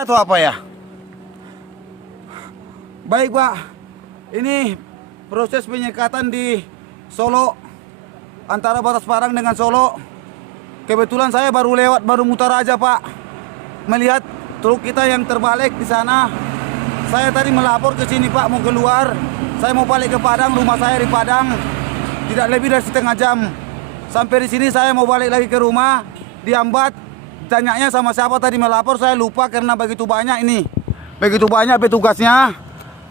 Atau apa ya? Baik Pak, ini proses penyekatan di Solo, antara Batas Parang dengan Solo. Kebetulan saya baru lewat, baru mutar aja Pak, melihat truk kita yang terbalik di sana. Saya tadi melapor ke sini Pak, mau keluar. Saya mau balik ke Padang, rumah saya di Padang. Tidak lebih dari setengah jam. Sampai di sini saya mau balik lagi ke rumah, dihambat. Tanyanya sama siapa tadi melapor, saya lupa karena begitu banyak ini. Begitu banyak petugasnya.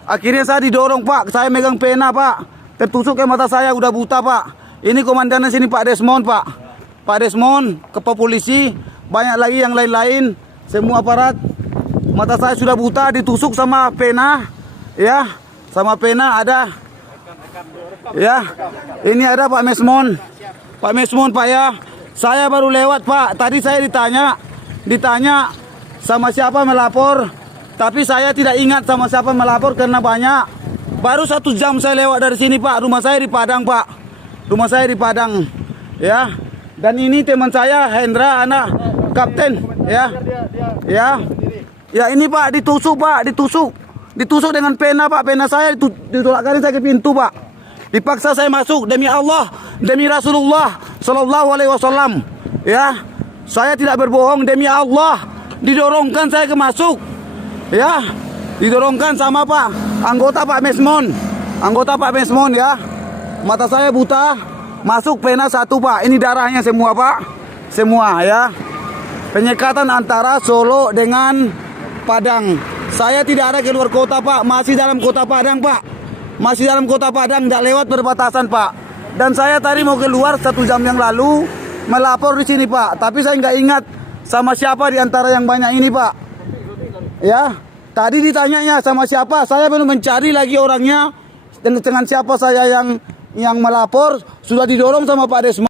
Akhirnya saya didorong Pak, saya megang pena Pak. Tertusuk ke mata saya, udah buta Pak. Ini komandannya sini Pak Desmond Pak. Pak Desmond, Kepala Polisi, banyak lagi yang lain-lain. Semua aparat. Mata saya sudah buta, ditusuk sama pena. Ya, sama pena ada. Ya, ini ada Pak Desmond. Pak Desmond Pak ya. Saya baru lewat Pak. Tadi saya ditanya sama siapa melapor. Tapi saya tidak ingat sama siapa melapor karena banyak. Baru 1 jam saya lewat dari sini Pak. Rumah saya di Padang Pak. Rumah saya di Padang. Ya. Dan ini teman saya Hendra, anak kapten. Ya. Ya. Ya ini Pak ditusuk Pak. Ditusuk dengan pena Pak. Pena saya ditolakkan saya ke pintu Pak. Dipaksa saya masuk demi Allah, demi Rasulullah Sallallahu Alaihi Wasallam. Ya. Saya tidak berbohong, demi Allah. Didorongkan saya ke masuk. Ya, didorongkan sama Pak anggota Pak Desmond. Anggota Pak Desmond ya. Mata saya buta, masuk pena 1 Pak. Ini darahnya semua Pak. Semua ya. Penyekatan antara Solo dengan Padang. Saya tidak ada keluar kota Pak, masih dalam kota Padang Pak. Masih dalam kota Padang, tidak lewat perbatasan Pak. Dan saya tadi mau keluar 1 jam yang lalu melapor di sini Pak. Tapi saya nggak ingat sama siapa di antara yang banyak ini Pak. Ya, tadi ditanyanya sama siapa, saya belum mencari lagi orangnya dengan siapa saya yang melapor, sudah didorong sama Pak Desmond.